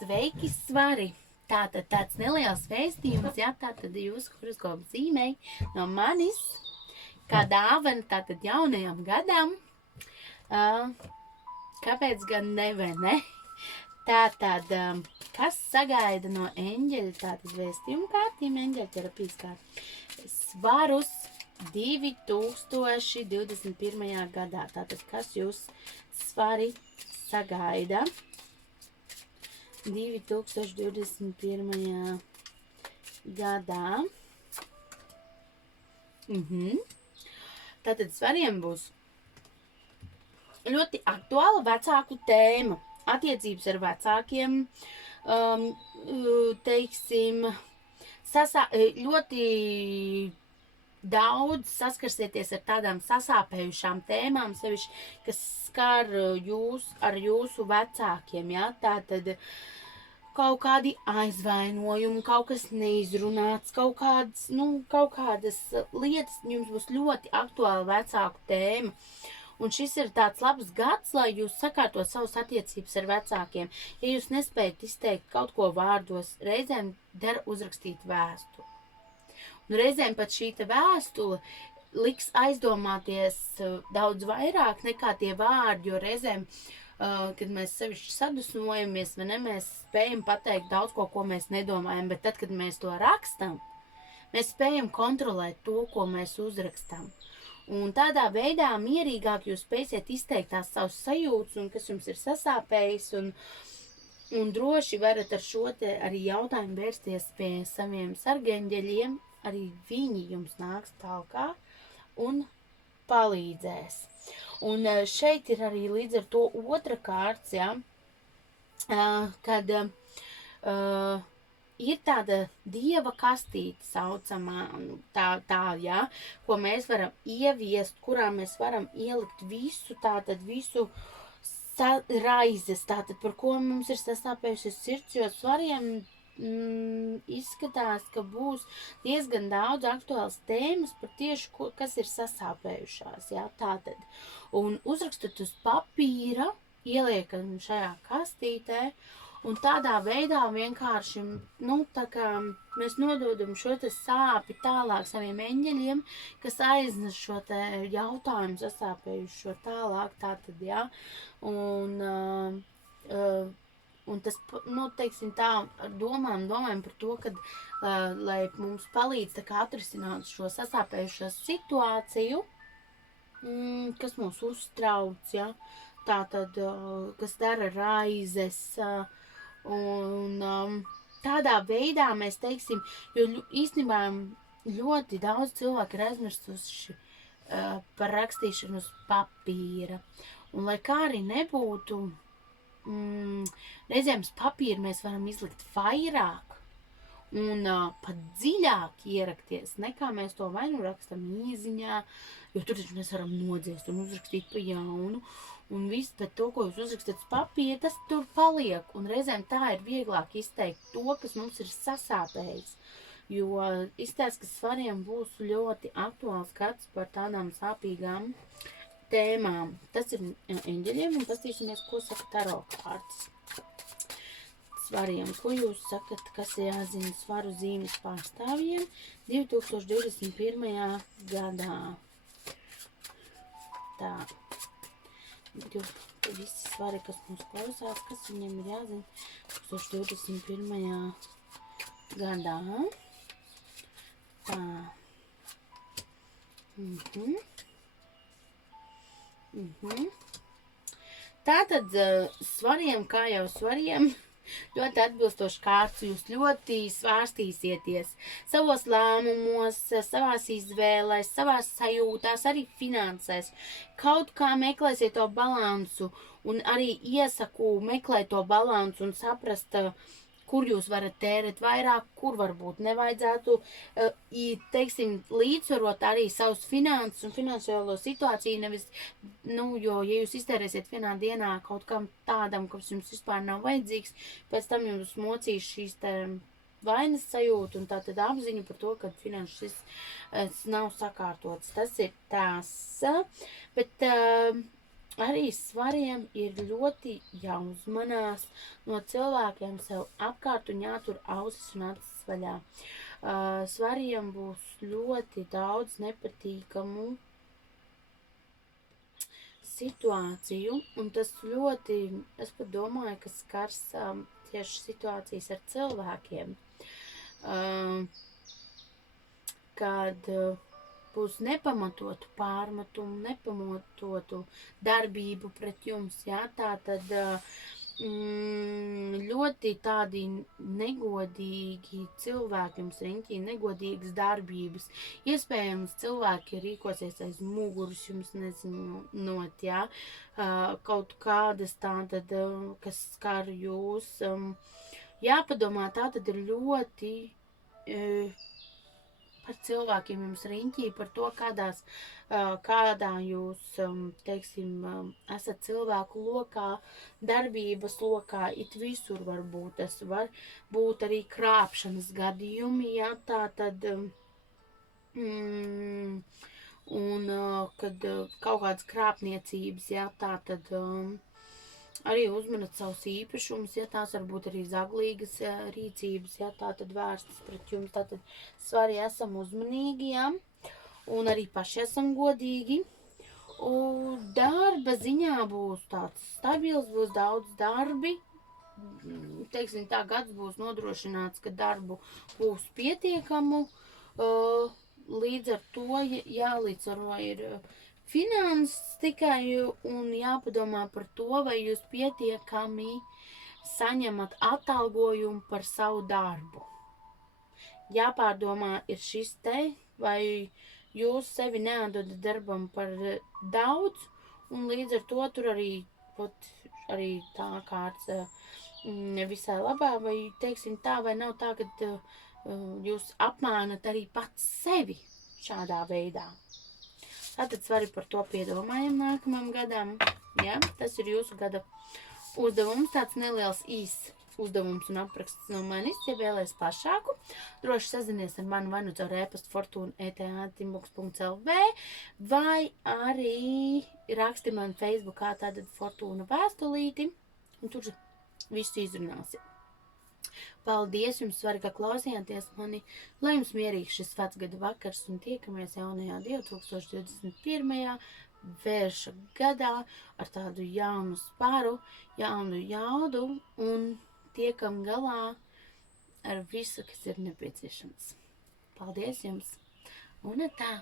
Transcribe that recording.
Sveiki, svari! Tātad tāds neliels vēstījums, jā, tātad jūsu horoskopu zīmei no manis, kā dāvana tātad jaunajam gadam. Kāpēc gan ne? Tātad, kas sagaida no eņģeļa, tātad vēstījumu kārtīm, eņģeļa terapijas kārtīm, svarus 2021. gadā. Tātad, kas jūs svari sagaida 2021. gadā? Tātad svariem būs ļoti aktuāla vecāku tēma. Attiecības ar vecākiem, teiksim, ļoti daudz saskarsieties ar tādām sasāpējušām tēmām, sevišķi, kas skar jūs ar jūsu vecākiem, jā, tātad kaut kādi aizvainojumi, kaut kas neizrunāts, kaut kādas lietas, jums būs ļoti aktuāla vecāku tēma. Un šis ir tāds labs gads, lai jūs sakārtot savus attiecības ar vecākiem. Ja jūs nespējat izteikt kaut ko vārdos, reizēm der uzrakstīt vēstuli. Un reizēm pat šī vēstule liks aizdomāties daudz vairāk nekā tie vārdi, jo reizēm, kad mēs sevišķi sadusmojamies, vai ne, mēs spējam pateikt daudz ko mēs nedomājam, bet tad, kad mēs to rakstam, mēs spējam kontrolēt to, ko mēs uzrakstam. Un tādā veidā mierīgāk jūs spēsiet izteikt tās savus sajūtas, un kas jums ir sasāpējis, un droši varat ar šo te arī jautājumu vērsties pie saviem sargeņģeļiem, arī viņi jums nāks tālāk un palīdzēs. Un šeit ir arī līdz ar to otra kārts, ja, kad ir tāda dieva kastīte saucamā, ja, ko mēs varam ieviest, kurā mēs varam ielikt visu raizes, tātad par ko mums ir sasāpējusies sirds, jo svariem izskatās, ka būs diezgan daudz aktuāls tēmas par tieši, kas ir sasāpējušās, jā, tātad. Un uzrakstot uz papīra, ieliekam šajā kastītē, un tādā veidā vienkārši, tā kā mēs nododam šo te sāpi tālāk saviem eņģeļiem, kas aiznes šo te jautājumu sasāpējušo tālāk, tātad, jā, un tas, teiksim tā, domājam par to, kad, lai mums palīdz tā kā atrisināt šo sasāpējušo situāciju, kas mūs uztrauc, ja, tātad, kas dara raizes, un tādā veidā mēs teiksim, jo īstenībā ļoti daudz cilvēku ir aizmirstuši par rakstīšanu uz papīra, un lai kā arī nebūtu, reizēm uz papīra mēs varam izlikt vairāk un pat dziļāk ierakties, nekā mēs to vai nu rakstam īziņā, jo tur taču mēs varam nodziest un uzrakstīt pa jaunu, un viss, bet to, ko jūs uzrakstat uz papīra, tas tur paliek, un reizēm tā ir vieglāk izteikt to, kas mums ir sasāpējis, jo izstāsts, ka svariem būs ļoti aktuāls gads par tādām sāpīgām tēmām. Tas ir eņģeļiem, un pastīsimies, ko saka taro kārtas. Svariem, ko jūs sakat, kas ir jāzina svaru zīmes pārstāvjiem 2021. gadā. Tā. Visi svari, kas mums klausās, kas viņiem ir jāzina 2021. gadā. Tā. Tātad svariem, kā jau svariem, ļoti atbilstoši kārts, jūs ļoti svārstīsieties savos lēmumos, savās izvēlēs, savās sajūtās, arī finansēs. Kaut kā meklēsiet to balansu, un arī iesaku meklēt to balansu un saprast, kur jūs varat tērēt vairāk, kur varbūt nevajadzētu, teiksim, līdzsvarot arī savus finanses un finansiālo situāciju, nevis, jo, ja jūs iztērēsiet vienā dienā kaut kam tādam, kas jums vispār nav vajadzīgs, pēc tam jums mocīs šīs te vainas sajūta un tātad apziņa par to, ka finanses nav sakārtots. Tas ir tās, bet arī svariem ir ļoti jāuzmanās no cilvēkiem sev apkārt un jātur ausis un acis vaļā. Svariem būs ļoti daudz nepatīkamu situāciju, un tas ļoti, es pat domāju, ka skars tieši situācijas ar cilvēkiem, kad būs nepamatotu pārmetumu, nepamatotu darbību pret jums, jā, tā tad ļoti tādi negodīgi cilvēki jums riņķī, negodīgas darbības. Iespējams, cilvēki rīkosies aiz muguras jums nezinot, jā, kaut kādas tātad, kas skar jūs. Jāpadomā, tātad ir ļoti par cilvēkiem jums riņķī, par to, kādā jūs, teiksim, esat cilvēku lokā, darbības lokā, it visur var būt. Tas var būt arī krāpšanas gadījumi, jā, tā tad, un kad kaut kādas krāpniecības, jā, tā tad, arī uzmanat savus īpašumus, ja tās varbūt arī zaglīgas rīcības, ja tā tad vērstas pret jums, tātad svarīgi esam uzmanīgi, ja, un arī paši esam godīgi. Un darba ziņā būs tāds stabils, būs daudz darbi, teiksim tā, gads būs nodrošināts, ka darbu būs pietiekamu, līdz ar to jālīdzsvaro ir finanses tikai un jāpadomā par to, vai jūs pietiekami saņemat atalgojumu par savu darbu. Jāpārdomā ir šis te, vai jūs sevi neatdodat darbam par daudz, un līdz ar to tur arī tā kārts visai labā, vai teiksim tā, vai nav tā, ka jūs apmānat arī pats sevi šādā veidā. Tātad svarīgi par to piedomājam nākamajam gadam. Ja? Tas ir jūsu gada uzdevums, tāds neliels īsts uzdevums un apraksts no manis. Ja vēlēs plašāku, droši sazinies ar mani vai nu caur e-pastu fortuna@inbox.lv vai arī raksti man Facebookā tātad Fortuna vēstulīti un tur visu izrunāsim. Paldies jums, svarīgi, ka klausījāties mani, lai jums mierīgs šis vecgada vakars un tiekamies jaunajā 2021. Vērša gadā ar tādu jaunu spāru, jaunu jaudu un tiekam galā ar visu, kas ir nepieciešams. Paldies jums un tā!